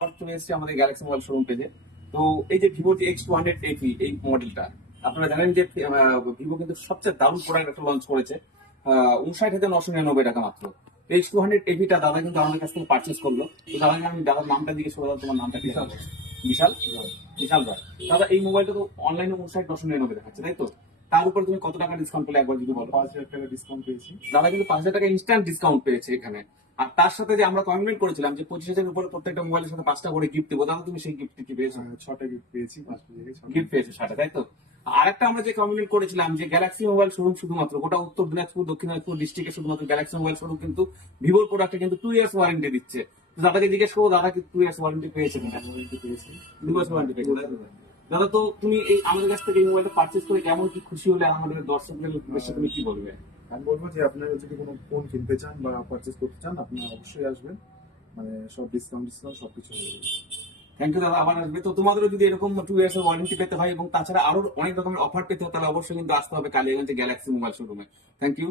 চলে এসেছে আমাদের গ্যালাক্সি মোবাইল শোরুম পেজে। তো এই যে ভিভো X200 FE এই মডেলটা, আপনারা জানেন যে ভিভো কিন্তু সবচেয়ে দারুণ প্রোডাক্ট একটা লঞ্চ করেছে 59,999 টাকা মাত্র। X200 FE টা দাদা কিন্তু আমাদের কাছ থেকে পার্চেস করলো। তো দাদাকে আমি দাদার নামটা জিজ্ঞেস করলাম, তোমার নামটা কি? বিশাল বিশাল রয়। দাদা এই মোবাইলটা তো অনলাইনে 59,999 দেখাচ্ছে, তাই তো? তার উপর তুমি কত টাকা ডিসকাউন্ট পেলে একবার যদি বলো। 5,000 টাকা ডিসকাউন্ট পেয়েছি। দাদা কিন্তু 5,000 টাকা ইনস্ট্যান্ট ডিসকাউন্ট পেয়েছে এখানে। আর তার সাথে যে আমরা কমিটমেন্ট করেছিলাম যে 25,000 উপরে প্রত্যেকটা মোবাইলের সাথে 5টা করে গিফট দেবো, দাদা তুমি সেই গিফট কি পেয়েছো? 6টা গিফট পেয়েছি, 5টা জায়গায় 6টা গিফট পেয়েছো 6টা, তাই তো? আর একটা আমরা যে কমিটমেন্ট করেছিলাম যে গ্যালাক্সি মোবাইল শোরুম শুধুমাত্র গোটা উত্তর দিনাজপুর দক্ষিণ দিনাজপুর ডিস্ট্রিক্টে শুধুমাত্র গ্যালাক্সি মোবাইল শোরুম কিন্তু ভিভোর প্রোডাক্টে কিন্তু 2 ইয়ার্স ওয়ারেন্টি দিচ্ছে। তো দাদাকে জিজ্ঞেস করবো, দাদা কি 2 ইয়ার্স ওয়ারেন্টি পেয়েছে কিনা? ওয়ারেন্টি পেয়েছি। 2 ইয়ার্স ওয়ারেন্টি পেয়েছে, তাই তো? দাদা তো তুমি এই আমাদের কাছ থেকে এই মোবাইলটা পার্চেস করে কেমন কি খুশি হলে আমাদের দর্শকদের উদ্দেশ্যে তুমি কি বলবে? আমি বলবো যে আপনারা যদি কোনো ফোন কিনতে চান বা পারচেস করতে চান, আপনারা অবশ্যই আসবেন। মানে সব ডিসকাউন্ট সবকিছু হয়ে যাবে। থ্যাংক ইউ দাদা, আবার আসবে। তো তোমাদেরও যদি এরকম 2 ইয়ার্স ওয়ারেন্টি পেতে হয় এবং তাছাড়া আরো অনেক রকমের অফার পেতে হয়, তাহলে অবশ্যই কিন্তু আসতে হবে কালিয়াগঞ্জে গ্যালাক্সি মোবাইল শোরুমে। Thank you.